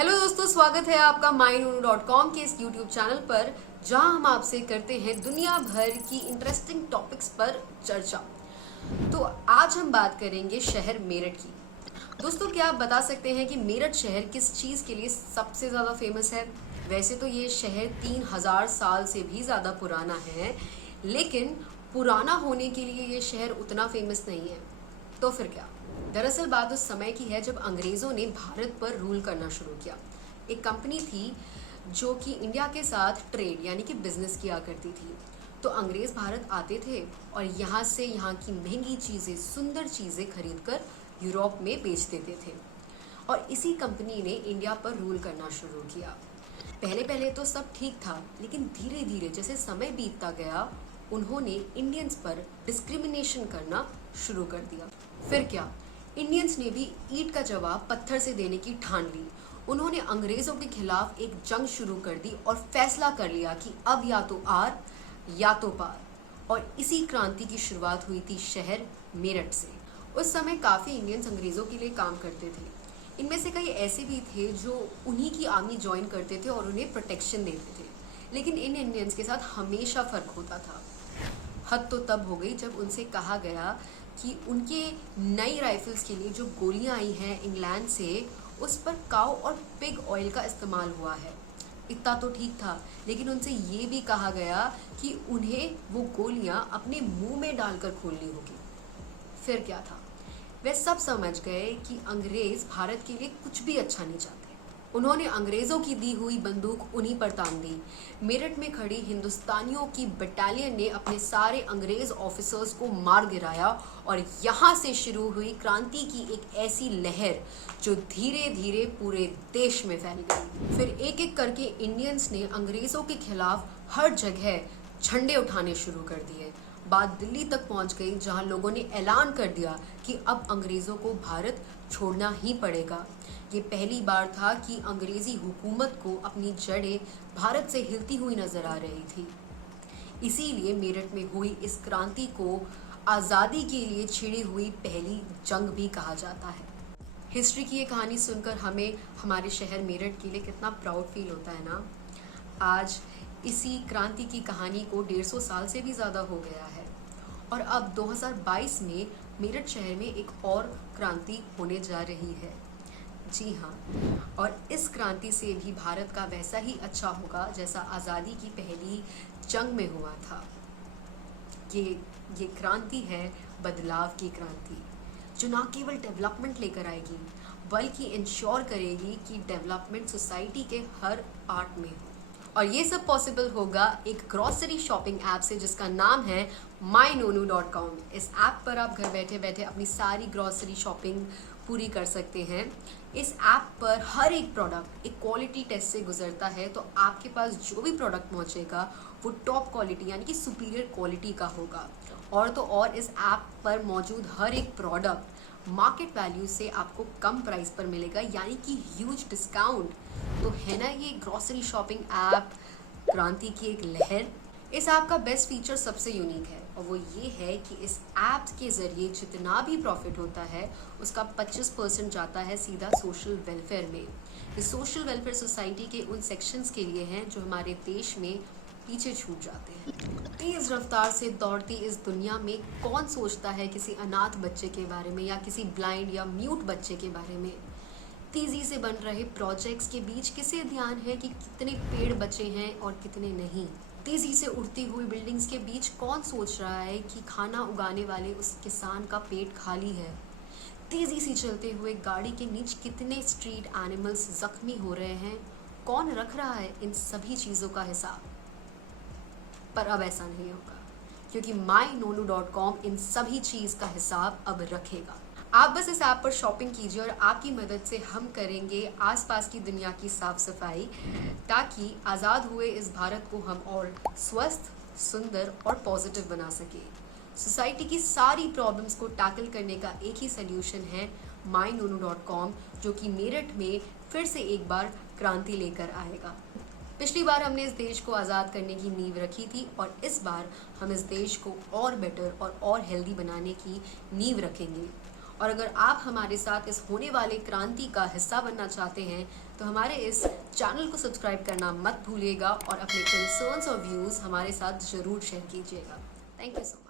Hello दोस्तों, स्वागत है आपका mynoonu.com के इस यूट्यूब चैनल पर, जहां हम आपसे करते हैं दुनिया भर की इंटरेस्टिंग टॉपिक्स पर चर्चा। तो आज हम बात करेंगे शहर मेरठ की। दोस्तों, क्या आप बता सकते हैं कि मेरठ शहर किस चीज़ के लिए सबसे ज़्यादा फेमस है? वैसे तो ये शहर 3000 साल से भी ज़्यादा पुराना है, लेकिन पुराना होने के लिए ये शहर उतना फेमस नहीं है। तो फिर क्या? दरअसल बात उस समय की है जब अंग्रेज़ों ने भारत पर रूल करना शुरू किया। एक कंपनी थी जो कि इंडिया के साथ ट्रेड यानी कि बिजनेस किया करती थी। तो अंग्रेज़ भारत आते थे और यहाँ से यहाँ की महंगी चीज़ें, सुंदर चीज़ें खरीद कर यूरोप में बेच देते थे। और इसी कंपनी ने इंडिया पर रूल करना शुरू किया। पहले पहले तो सब ठीक था, लेकिन धीरे धीरे जैसे समय बीतता गया, उन्होंने इंडियंस पर डिस्क्रिमिनेशन करना शुरू कर दिया। फिर क्या, इंडियंस ने भी ईंट का जवाब पत्थर से देने की ठान ली। उन्होंने अंग्रेज़ों के खिलाफ एक जंग शुरू कर दी और फैसला कर लिया कि अब या तो आर या तो पार। और इसी क्रांति की शुरुआत हुई थी शहर मेरठ से। उस समय काफ़ी इंडियंस अंग्रेज़ों के लिए काम करते थे। इनमें से कई ऐसे भी थे जो उन्हीं की आर्मी ज्वाइन करते थे और उन्हें प्रोटेक्शन देते थे। लेकिन इन इंडियंस के साथ हमेशा फ़र्क होता था। हद तो तब हो गई जब उनसे कहा गया कि उनके नई राइफल्स के लिए जो गोलियां आई हैं इंग्लैंड से, उस पर काऊ और पिग ऑयल का इस्तेमाल हुआ है। इतना तो ठीक था, लेकिन उनसे ये भी कहा गया कि उन्हें वो गोलियां अपने मुंह में डालकर खोलनी होगी। फिर क्या था, वे सब समझ गए कि अंग्रेज भारत के लिए कुछ भी अच्छा नहीं चाहते। उन्होंने अंग्रेजों की दी हुई बंदूक उन्हीं पर तान दी। मेरठ में खड़ी हिंदुस्तानियों की बटालियन ने अपने सारे अंग्रेज ऑफिसर्स को मार गिराया और यहाँ से शुरू हुई क्रांति की एक ऐसी लहर जो धीरे धीरे पूरे देश में फैल गई। फिर एक एक करके इंडियंस ने अंग्रेजों के खिलाफ हर जगह झंडे उठाने शुरू कर दिए। बात दिल्ली तक पहुंच गई, जहां लोगों ने ऐलान कर दिया कि अब अंग्रेज़ों को भारत छोड़ना ही पड़ेगा। ये पहली बार था कि अंग्रेज़ी हुकूमत को अपनी जड़ें भारत से हिलती हुई नज़र आ रही थी। इसीलिए मेरठ में हुई इस क्रांति को आज़ादी के लिए छिड़ी हुई पहली जंग भी कहा जाता है। हिस्ट्री की ये कहानी सुनकर हमें हमारे शहर मेरठ के लिए कितना प्राउड फील होता है ना। आज इसी क्रांति की कहानी को 150 साल से भी ज़्यादा हो गया है और अब 2022 में मेरठ शहर में एक और क्रांति होने जा रही है। जी हाँ, और इस क्रांति से भी भारत का वैसा ही अच्छा होगा जैसा आज़ादी की पहली जंग में हुआ था। ये क्रांति है बदलाव की क्रांति, जो ना केवल डेवलपमेंट लेकर आएगी बल्कि इंश्योर करेगी कि डेवलपमेंट सोसाइटी के हर पार्ट में हो। और ये सब पॉसिबल होगा एक ग्रॉसरी शॉपिंग ऐप से जिसका नाम है mynoonu.com। इस ऐप पर आप घर बैठे बैठे अपनी सारी ग्रॉसरी शॉपिंग पूरी कर सकते हैं। इस ऐप पर हर एक प्रोडक्ट एक क्वालिटी टेस्ट से गुजरता है, तो आपके पास जो भी प्रोडक्ट पहुंचेगा वो टॉप क्वालिटी यानी कि सुपीरियर क्वालिटी का होगा। और तो और इस ऐप पर मौजूद हर एक प्रोडक्ट मार्केट वैल्यू से आपको कम प्राइस पर मिलेगा, यानी कि ह्यूज डिस्काउंट। तो है ना ये ग्रॉसरी शॉपिंग ऐप क्रांति की एक लहर। इस ऐप का बेस्ट फीचर सबसे यूनिक है और वो ये है कि इस ऐप के ज़रिए जितना भी प्रॉफिट होता है उसका 25% जाता है सीधा सोशल वेलफेयर में। ये सोशल वेलफेयर सोसाइटी के उन सेक्शंस के लिए हैं जो हमारे देश में पीछे छूट जाते हैं। तेज रफ्तार से दौड़ती इस दुनिया में कौन सोचता है किसी अनाथ बच्चे के बारे में या किसी ब्लाइंड या म्यूट बच्चे के बारे में? तेजी से बन रहे प्रोजेक्ट्स के बीच किसे ध्यान है कि कितने पेड़ बचे हैं और कितने नहीं? तेजी से उड़ती हुई बिल्डिंग्स के बीच कौन सोच रहा है कि खाना उगाने वाले उस किसान का पेट खाली है? तेजी से चलते हुए गाड़ी के नीचे कितने स्ट्रीट एनिमल्स जख्मी हो रहे हैं? कौन रख रहा है इन सभी चीज़ों का हिसाब? पर अब ऐसा नहीं होगा, क्योंकि mynoonu.com इन सभी चीज़ का हिसाब अब रखेगा। आप बस इस ऐप पर शॉपिंग कीजिए और आपकी मदद से हम करेंगे आसपास की दुनिया की साफ सफाई, ताकि आज़ाद हुए इस भारत को हम और स्वस्थ, सुंदर और पॉजिटिव बना सके। सोसाइटी की सारी प्रॉब्लम्स को टैकल करने का एक ही सल्यूशन है mynoonu.com, जो कि मेरठ में फिर से एक बार क्रांति लेकर आएगा। पिछली बार हमने इस देश को आज़ाद करने की नींव रखी थी और इस बार हम इस देश को और बेटर और हेल्दी बनाने की नींव रखेंगे। और अगर आप हमारे साथ इस होने वाले क्रांति का हिस्सा बनना चाहते हैं तो हमारे इस चैनल को सब्सक्राइब करना मत भूलिएगा और अपने कंसर्न्स और व्यूज़ हमारे साथ ज़रूर शेयर कीजिएगा। Thank you so much.